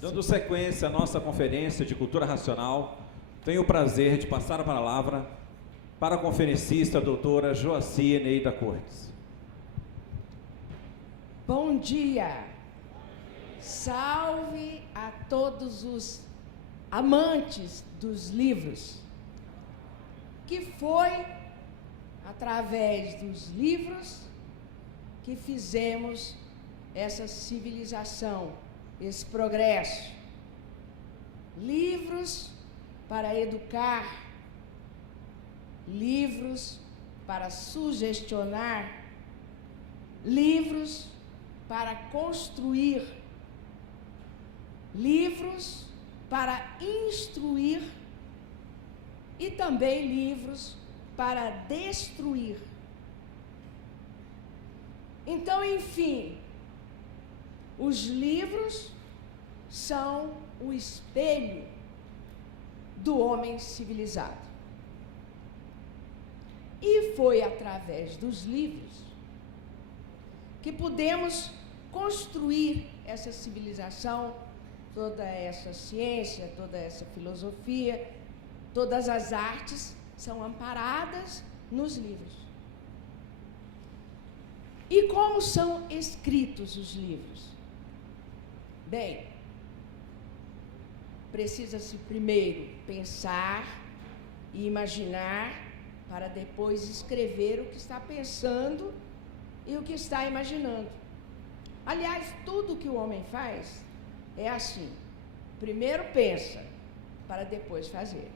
Dando sequência à nossa conferência de cultura racional, tenho o prazer de passar a palavra para a conferencista, a doutora Joacy Eneida Cortes. Bom dia! Salve a todos os amantes dos livros, que foi através dos livros que fizemos essa civilização, esse progresso. Livros para educar, livros para sugestionar, livros para construir, livros para instruir e também livros para destruir. Então, enfim, os livros são o espelho do homem civilizado. E foi através dos livros que pudemos construir essa civilização, toda essa ciência, toda essa filosofia, todas as artes são amparadas nos livros. E como são escritos os livros? Bem, precisa-se primeiro pensar e imaginar para depois escrever o que está pensando e o que está imaginando. Aliás, tudo que o homem faz é assim. Primeiro pensa, para depois fazer.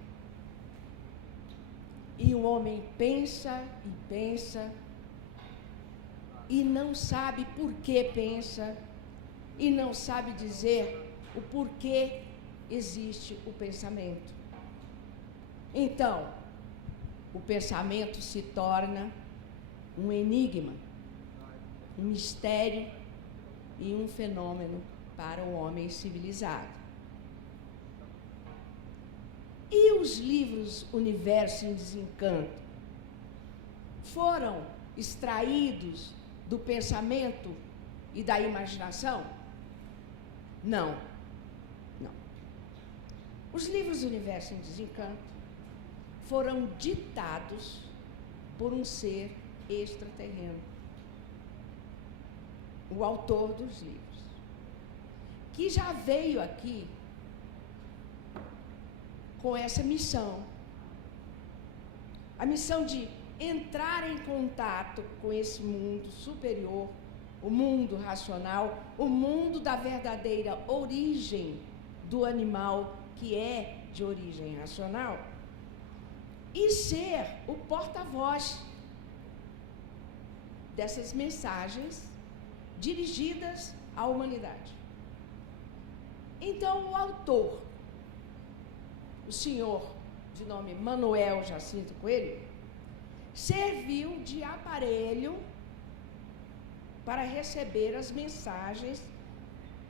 E o homem pensa e pensa e não sabe por que pensa e não sabe dizer o porquê existe o pensamento. Então, o pensamento se torna um enigma, um mistério e um fenômeno para o homem civilizado. E os livros Universo em Desencanto foram extraídos do pensamento e da imaginação? Não. Não. Os livros Universo em Desencanto foram ditados por um ser extraterreno, o autor dos livros, que já veio aqui com essa missão, a missão de entrar em contato com esse mundo superior, o mundo racional, o mundo da verdadeira origem do animal, que é de origem racional, e ser o porta-voz dessas mensagens dirigidas à humanidade. Então, o autor, o senhor de nome Manuel Jacinto Coelho, serviu de aparelho para receber as mensagens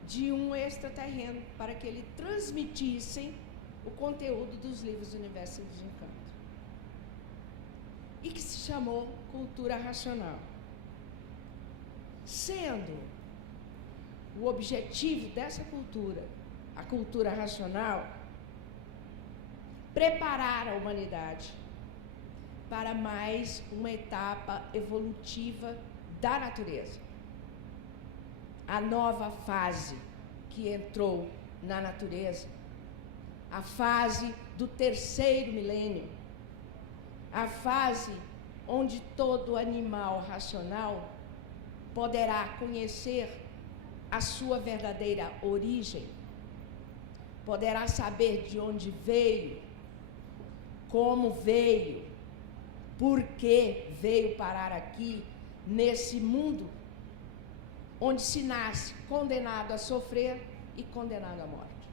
de um extraterreno, para que ele transmitissem o conteúdo dos livros Universo em Desencanto, e que se chamou Cultura Racional, sendo o objetivo dessa cultura, a cultura racional, preparar a humanidade para mais uma etapa evolutiva da natureza. A nova fase que entrou na natureza, a fase do terceiro milênio, a fase onde todo animal racional poderá conhecer a sua verdadeira origem, poderá saber de onde veio, como veio, por que veio parar aqui, nesse mundo onde se nasce condenado a sofrer e condenado à morte.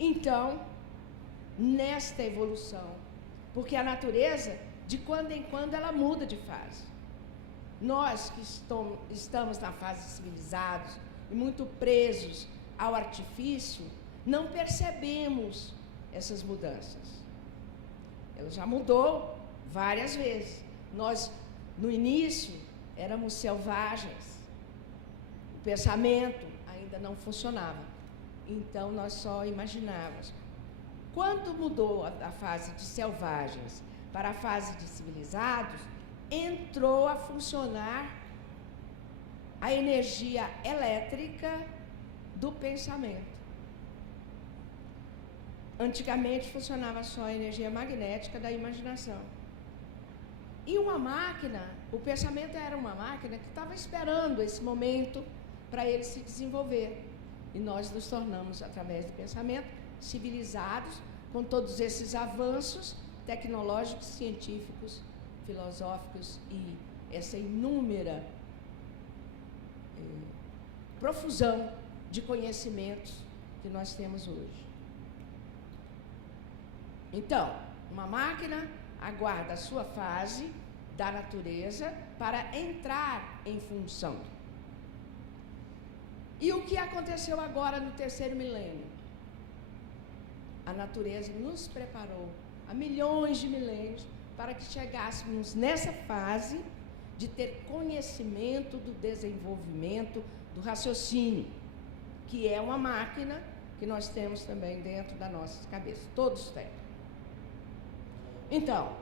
Então, nesta evolução, porque a natureza, de quando em quando, ela muda de fase. Nós que estamos na fase civilizados e muito presos ao artifício, não percebemos essas mudanças. Ela já mudou várias vezes. Nós, no início, éramos selvagens. O pensamento ainda ainda não funcionava. Então, nós só imaginávamos. Quando mudou a fase de selvagens para a fase de civilizados, entrou a funcionar a energia elétrica do pensamento. Antigamente funcionava só a energia magnética da imaginação. E uma máquina, o pensamento era uma máquina que estava esperando esse momento para ele se desenvolver. E nós nos tornamos, através do pensamento, civilizados com todos esses avanços tecnológicos, científicos, filosóficos e essa inúmera profusão de conhecimentos que nós temos hoje. Então, uma máquina aguarda a sua fase da natureza para entrar em função. E o que aconteceu agora no terceiro milênio? A natureza nos preparou há milhões de milênios para que chegássemos nessa fase de ter conhecimento do desenvolvimento do raciocínio, que é uma máquina que nós temos também dentro das nossas cabeças. Todos têm. Então,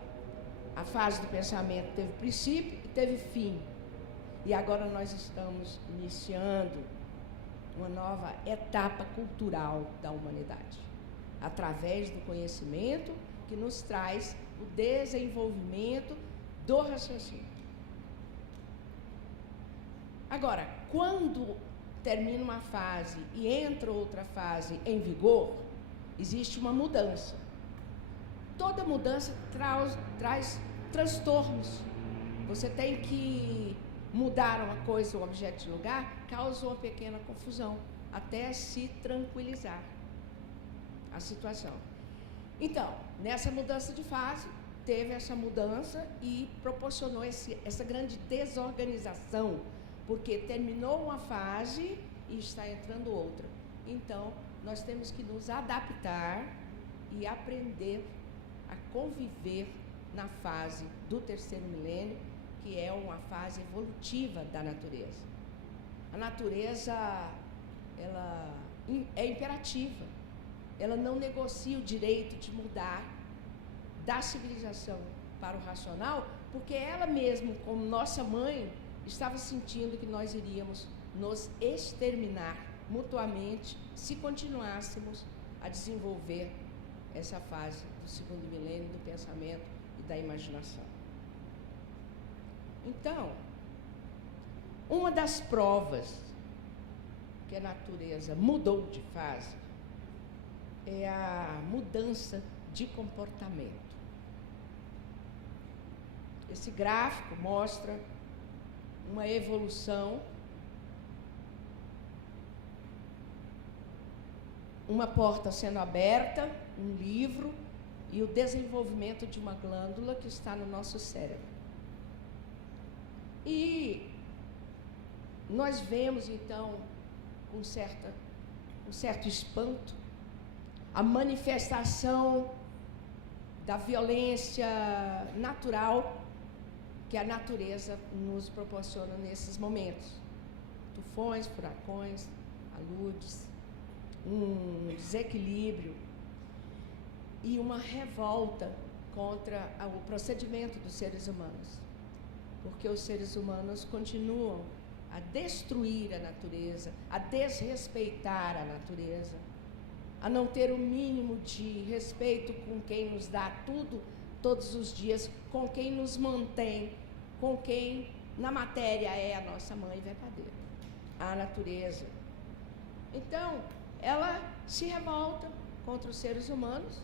a fase do pensamento teve princípio e teve fim. E agora nós estamos iniciando uma nova etapa cultural da humanidade, através do conhecimento que nos traz o desenvolvimento do raciocínio. Agora, quando termina uma fase e entra outra fase em vigor, existe uma mudança. Toda mudança traz transtornos. Você tem que mudar uma coisa, um objeto de lugar, causa uma pequena confusão, até se tranquilizar a situação. Então, nessa mudança de fase, teve essa mudança e proporcionou essa grande desorganização, porque terminou uma fase e está entrando outra. Então, nós temos que nos adaptar e aprender a conviver na fase do terceiro milênio, que é uma fase evolutiva da natureza. A natureza, ela é imperativa. Ela não negocia o direito de mudar da civilização para o racional, porque ela mesma, como nossa mãe, estava sentindo que nós iríamos nos exterminar mutuamente se continuássemos a desenvolver essa fase do segundo milênio do pensamento e da imaginação. Então, uma das provas que a natureza mudou de fase é a mudança de comportamento. Esse gráfico mostra uma evolução, uma porta sendo aberta, um livro e o desenvolvimento de uma glândula que está no nosso cérebro. E nós vemos, então, com certo espanto, a manifestação da violência natural que a natureza nos proporciona nesses momentos. Tufões, furacões, aludes, um desequilíbrio e uma revolta contra o procedimento dos seres humanos. Porque os seres humanos continuam a destruir a natureza, a desrespeitar a natureza, a não ter o mínimo de respeito com quem nos dá tudo todos os dias, com quem nos mantém, com quem na matéria é a nossa mãe verdadeira, a natureza. Então, ela se revolta contra os seres humanos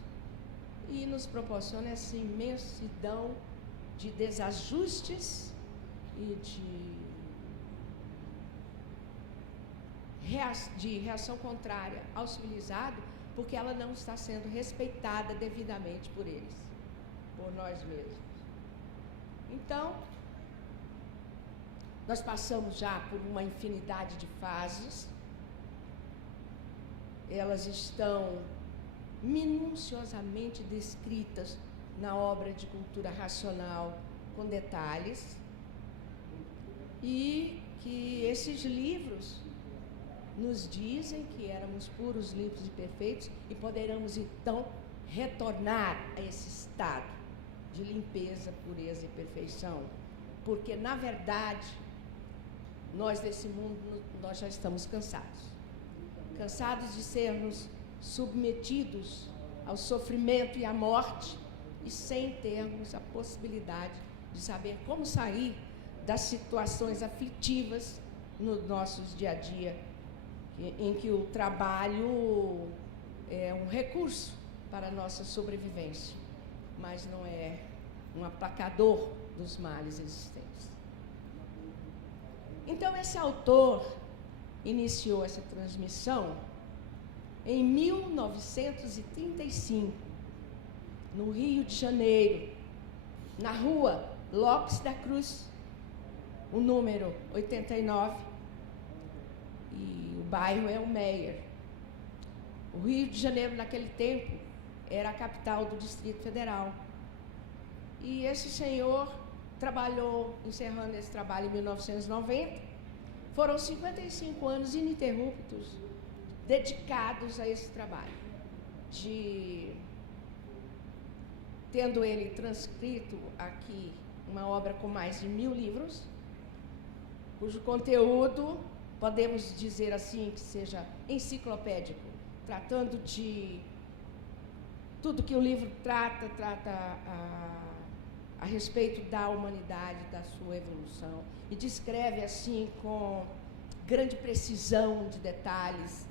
e nos proporciona essa imensidão de desajustes e de reação contrária ao civilizado, porque ela não está sendo respeitada devidamente por eles, por nós mesmos. Então, nós passamos já por uma infinidade de fases, elas estão minuciosamente descritas na obra de cultura racional, com detalhes, e que esses livros nos dizem que éramos puros, limpos e perfeitos e poderemos então retornar a esse estado de limpeza, pureza e perfeição. Porque, na verdade, nós desse mundo, nós já estamos cansados. Cansados de sermos submetidos ao sofrimento e à morte e sem termos a possibilidade de saber como sair das situações aflitivas nos nossos dia a dia, em que o trabalho é um recurso para a nossa sobrevivência, mas não é um aplacador dos males existentes. Então, esse autor iniciou essa transmissão em 1935, no Rio de Janeiro, na rua Lopes da Cruz, o número 89, e o bairro é o Meier. O Rio de Janeiro, naquele tempo, era a capital do Distrito Federal. E esse senhor trabalhou, encerrando esse trabalho em 1990, foram 55 anos ininterruptos dedicados a esse trabalho, tendo ele transcrito aqui uma obra com mais de 1000 livros, cujo conteúdo, podemos dizer assim, que seja enciclopédico, tratando de tudo que o livro trata a respeito da humanidade, da sua evolução, e descreve assim com grande precisão de detalhes,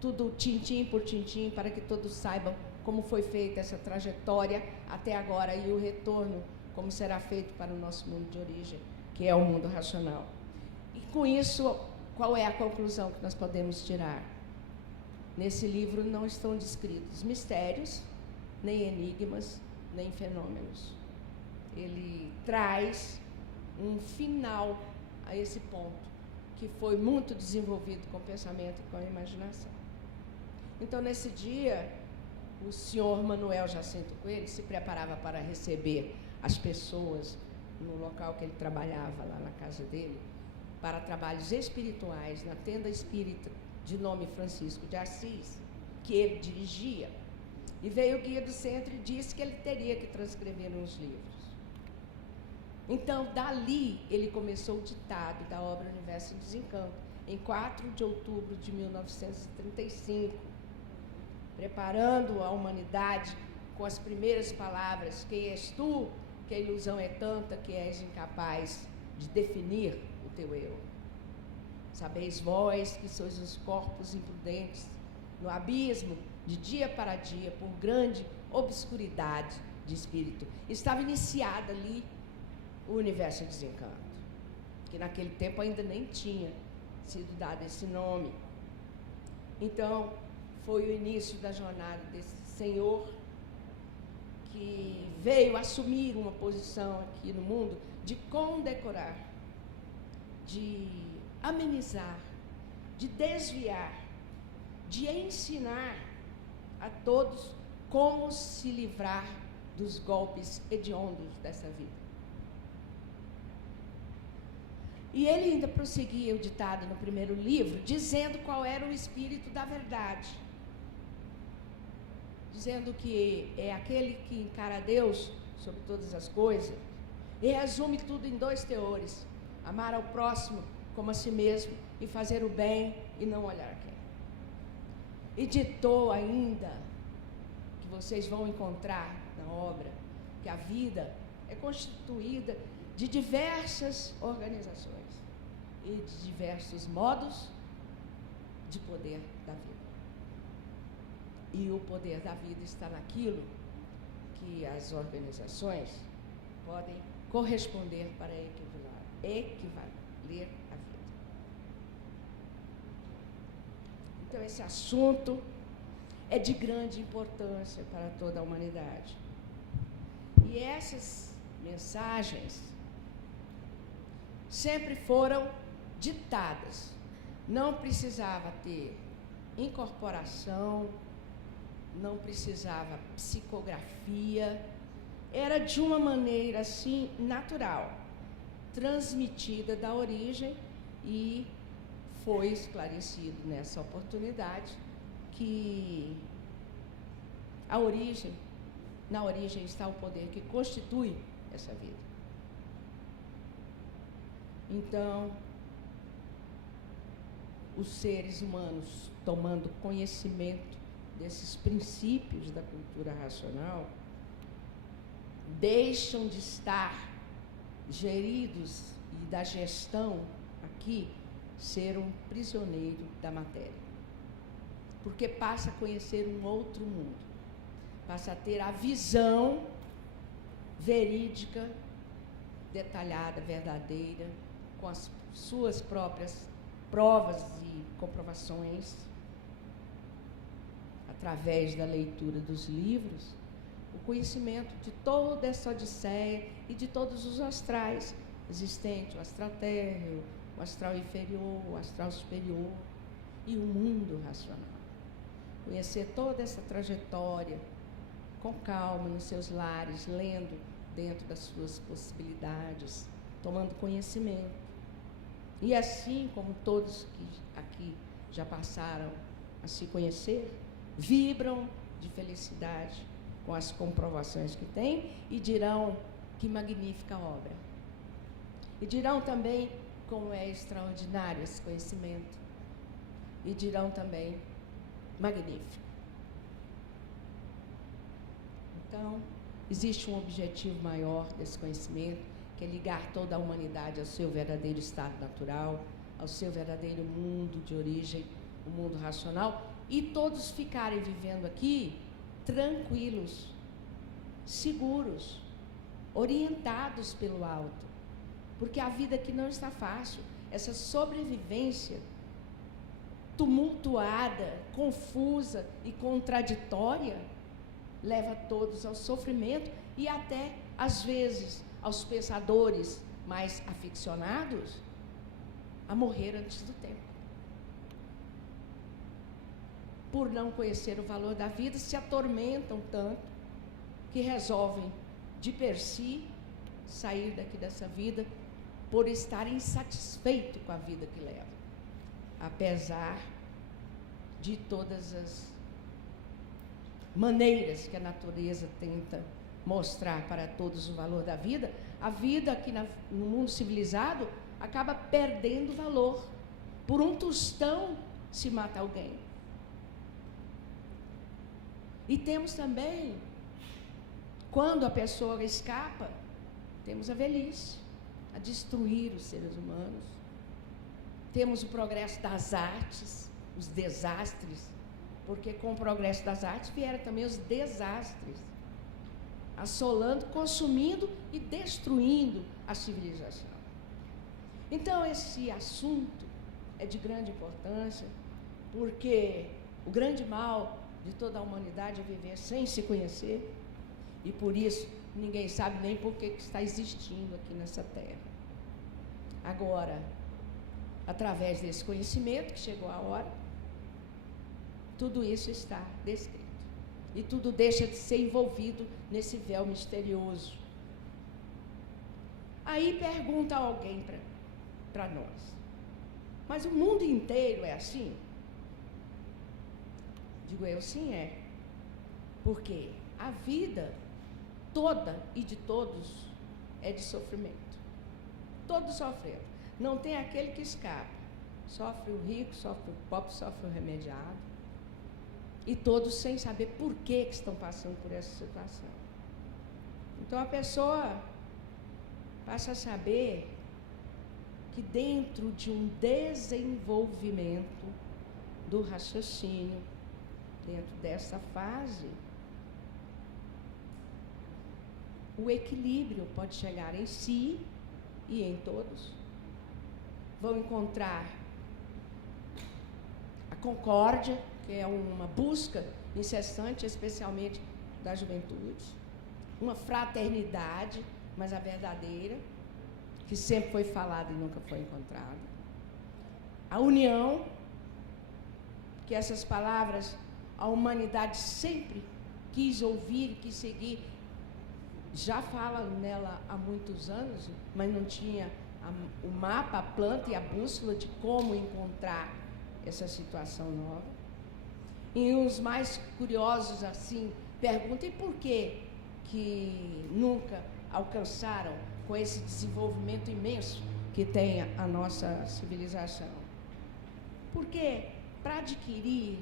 tudo tintim por tintim, para que todos saibam como foi feita essa trajetória até agora e o retorno, como será feito para o nosso mundo de origem, que é o mundo racional. E com isso, qual é a conclusão que nós podemos tirar? Nesse livro não estão descritos mistérios, nem enigmas, nem fenômenos. Ele traz um final a esse ponto, que foi muito desenvolvido com o pensamento e com a imaginação. Então, nesse dia, o senhor Manuel Jacinto Coelho se preparava para receber as pessoas no local que ele trabalhava, lá na casa dele, para trabalhos espirituais, na tenda espírita de nome Francisco de Assis, que ele dirigia. E veio o guia do centro e disse que ele teria que transcrever uns livros. Então, dali, ele começou o ditado da obra Universo em Desencanto, em 4 de outubro de 1935, preparando a humanidade com as primeiras palavras: quem és tu, que a ilusão é tanta que és incapaz de definir o teu eu. Sabeis vós que sois os corpos imprudentes, no abismo, de dia para dia, por grande obscuridade de espírito. Estava iniciada ali o Universo em Desencanto, que naquele tempo ainda nem tinha sido dado esse nome. Então, foi o início da jornada desse senhor que veio assumir uma posição aqui no mundo de condecorar, de amenizar, de desviar, de ensinar a todos como se livrar dos golpes hediondos dessa vida. E ele ainda prosseguia o ditado no primeiro livro, dizendo qual era o espírito da verdade. Dizendo que é aquele que encara Deus sobre todas as coisas e resume tudo em 2 teores: amar ao próximo como a si mesmo e fazer o bem e não olhar a quem. E ditou ainda, que vocês vão encontrar na obra, que a vida é constituída de diversas organizações e de diversos modos de poder da vida. E o poder da vida está naquilo que as organizações podem corresponder para equivaler à vida. Então, esse assunto é de grande importância para toda a humanidade. E essas mensagens sempre foram ditadas. Não precisava ter incorporação, não precisava psicografia, era de uma maneira assim natural, transmitida da origem, e foi esclarecido nessa oportunidade que na origem está o poder que constitui essa vida. Então, os seres humanos, tomando conhecimento desses princípios da cultura racional, deixam de estar geridos e da gestão aqui ser um prisioneiro da matéria. Porque passa a conhecer um outro mundo, passa a ter a visão verídica, detalhada, verdadeira, com as suas próprias provas e comprovações, através da leitura dos livros, o conhecimento de toda essa odisseia e de todos os astrais existentes, o astral térreo, o astral inferior, o astral superior e o mundo racional. Conhecer toda essa trajetória com calma nos seus lares, lendo dentro das suas possibilidades, tomando conhecimento. E assim como todos que aqui já passaram a se conhecer, vibram de felicidade com as comprovações que têm e dirão que magnífica obra. E dirão também como é extraordinário esse conhecimento. E dirão também magnífico. Então, existe um objetivo maior desse conhecimento, que é ligar toda a humanidade ao seu verdadeiro estado natural, ao seu verdadeiro mundo de origem, o mundo racional, e todos ficarem vivendo aqui tranquilos, seguros, orientados pelo alto. Porque a vida aqui não está fácil. Essa sobrevivência tumultuada, confusa e contraditória leva todos ao sofrimento e até, às vezes, aos pensadores mais aficionados a morrer antes do tempo. Por não conhecer o valor da vida, se atormentam tanto que resolvem, de per si, sair daqui dessa vida por estar insatisfeito com a vida que leva. Apesar de todas as maneiras que a natureza tenta mostrar para todos o valor da vida, a vida aqui no mundo civilizado acaba perdendo valor. Por um tostão se mata alguém. E temos também, quando a pessoa escapa, temos a velhice, a destruir os seres humanos. Temos o progresso das artes, os desastres, porque com o progresso das artes vieram também os desastres, assolando, consumindo e destruindo a civilização. Então, esse assunto é de grande importância, porque o grande mal de toda a humanidade é viver sem se conhecer, e por isso ninguém sabe nem por que está existindo aqui nessa terra. Agora, através desse conhecimento, que chegou a hora, tudo isso está descrito. E tudo deixa de ser envolvido nesse véu misterioso. Aí pergunta alguém para nós: mas o mundo inteiro é assim? Digo eu, sim, é. Porque a vida toda e de todos é de sofrimento. Todos sofrendo. Não tem aquele que escapa. Sofre o rico, sofre o pobre, sofre o remediado. E todos sem saber por que estão passando por essa situação. Então a pessoa passa a saber que dentro de um desenvolvimento do raciocínio, dentro dessa fase, o equilíbrio pode chegar em si e em todos. Vão encontrar a concórdia, que é uma busca incessante, especialmente da juventude, uma fraternidade, mas a verdadeira, que sempre foi falada e nunca foi encontrada. A união, que essas palavras a humanidade sempre quis ouvir, quis seguir, já fala nela há muitos anos, mas não tinha o mapa, a planta e a bússola de como encontrar essa situação nova. E os mais curiosos, assim, perguntam: e por que nunca alcançaram com esse desenvolvimento imenso que tem a nossa civilização? Porque para adquirir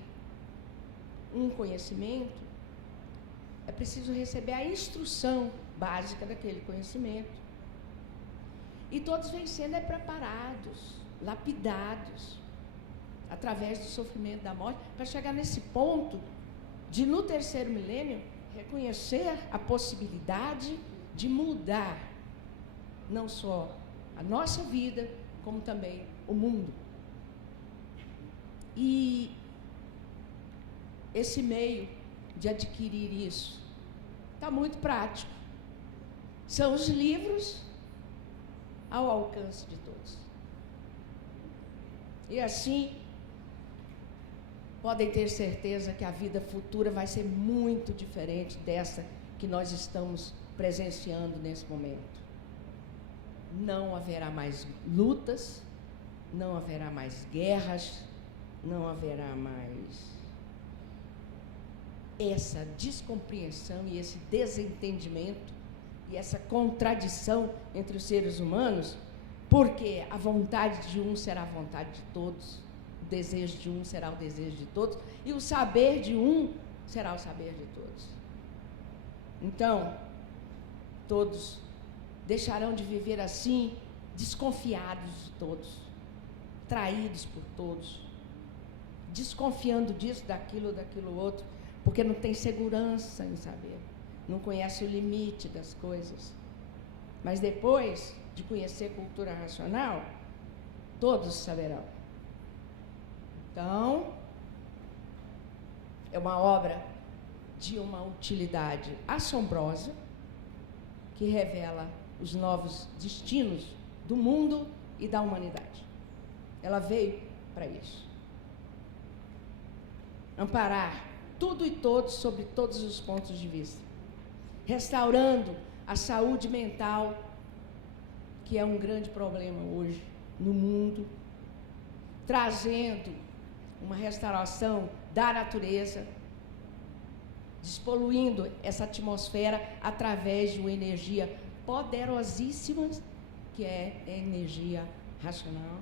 um conhecimento, é preciso receber a instrução básica daquele conhecimento. E todos vêm sendo preparados, lapidados, através do sofrimento da morte, para chegar nesse ponto de, no terceiro milênio, reconhecer a possibilidade de mudar não só a nossa vida, como também o mundo. E esse meio de adquirir isso está muito prático. São os livros ao alcance de todos. E assim, podem ter certeza que a vida futura vai ser muito diferente dessa que nós estamos presenciando nesse momento. Não haverá mais lutas, não haverá mais guerras, não haverá mais essa descompreensão e esse desentendimento e essa contradição entre os seres humanos, porque a vontade de um será a vontade de todos, o desejo de um será o desejo de todos, e o saber de um será o saber de todos. Então, todos deixarão de viver assim, desconfiados de todos, traídos por todos, desconfiando disso, daquilo outro, porque não tem segurança em saber, não conhece o limite das coisas. Mas depois de conhecer cultura racional, todos saberão. Então, é uma obra de uma utilidade assombrosa, que revela os novos destinos do mundo e da humanidade. Ela veio para isso. Amparar tudo e todos sobre todos os pontos de vista, restaurando a saúde mental, que é um grande problema hoje no mundo, trazendo uma restauração da natureza, despoluindo essa atmosfera através de uma energia poderosíssima, que é a energia racional,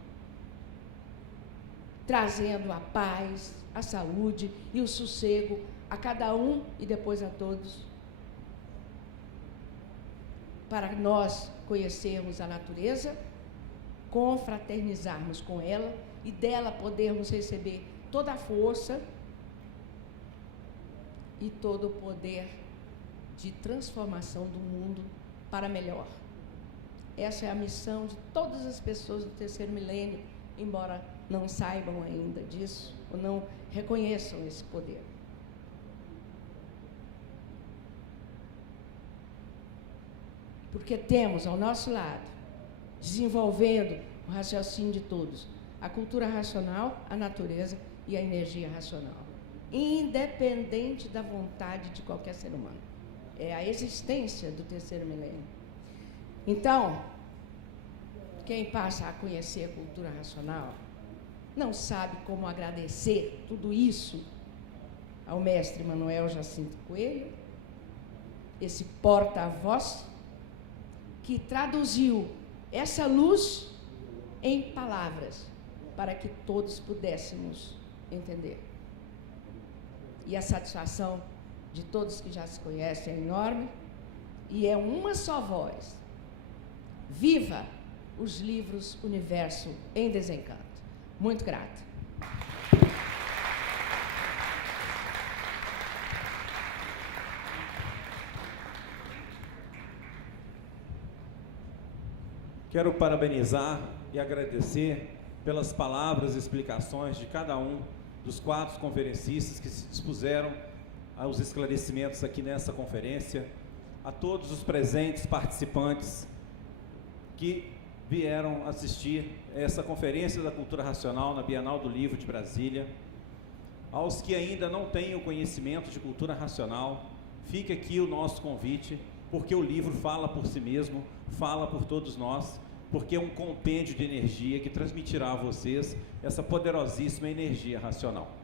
trazendo a paz, a saúde e o sossego a cada um e depois a todos, para nós conhecermos a natureza, confraternizarmos com ela e dela podermos receber toda a força e todo o poder de transformação do mundo para melhor. Essa é a missão de todas as pessoas do terceiro milênio, embora não saibam ainda disso, ou não reconheçam esse poder. Porque temos ao nosso lado, desenvolvendo o raciocínio de todos, a cultura racional, a natureza e a energia racional, independente da vontade de qualquer ser humano. É a existência do terceiro milênio. Então, quem passa a conhecer a cultura racional não sabe como agradecer tudo isso ao mestre Manuel Jacinto Coelho, esse porta-voz que traduziu essa luz em palavras para que todos pudéssemos entender. E a satisfação de todos que já se conhecem é enorme, e é uma só voz. Viva os livros Universo em Desencanto. Muito grata. Quero parabenizar e agradecer pelas palavras e explicações de cada um dos 4 conferencistas que se dispuseram aos esclarecimentos aqui nessa conferência, a todos os presentes participantes que vieram assistir essa Conferência da Cultura Racional na Bienal do Livro de Brasília. Aos que ainda não têm o conhecimento de cultura racional, fica aqui o nosso convite, porque o livro fala por si mesmo, fala por todos nós, porque é um compêndio de energia que transmitirá a vocês essa poderosíssima energia racional.